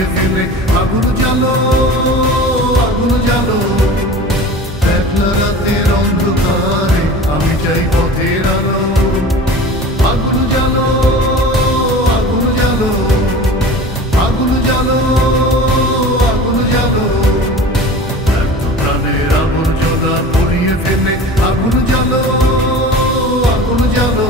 পুড়িয়ে ফেলে আগুন জ্বালো আগুন জ্বালো একলা রাতের অন্ধকারে আমি চাই পথের আলো আগুন জ্বালো আগুন জ্বালো আগুন জ্বালো আগুন জ্বালো এত প্রাণের আবর্জনা পুড়িয়ে ফেলে আগুন জ্বালো আগুন জ্বালো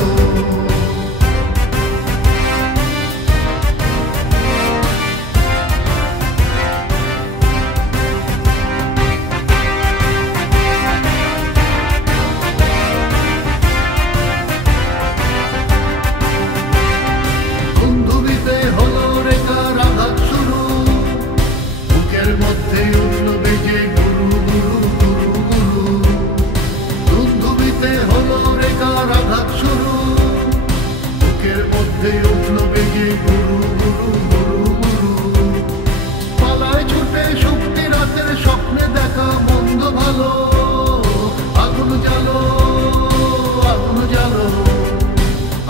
পালায় ছুটে শক্তি রাতের স্বপ্নে দেখা মন্দ ভালো আগুন জ্বালো আগুন জ্বালো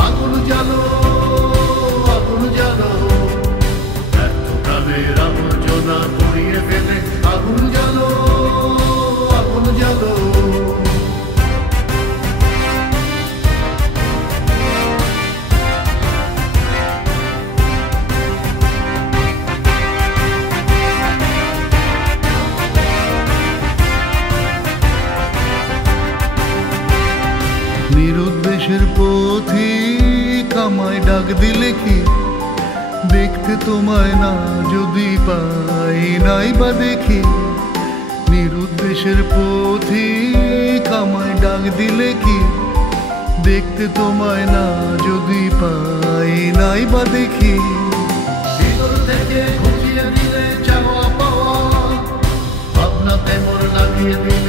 আগুন জ্বালো আগুন জ্বালো এত প্রাণের আবর্জনা পুড়িয়ে ফেলে আগুন জ্বালো আগুন জ্বালো নিরুদ্দেশের পথিক আমায় ডাক দিলে কি দেখতে তোমায় না যদি পাই নাই বা দেখি নিরুদ্দেশের পথিক আমায় ডাক দিলে কি দেখতে তোমায় না যদি পাই নাই বা দেখি ভিতর থেকে খুঁজিয়ে দিলে চাওয়া পাওয়া ভাবনাতে মোর লাগিয়ে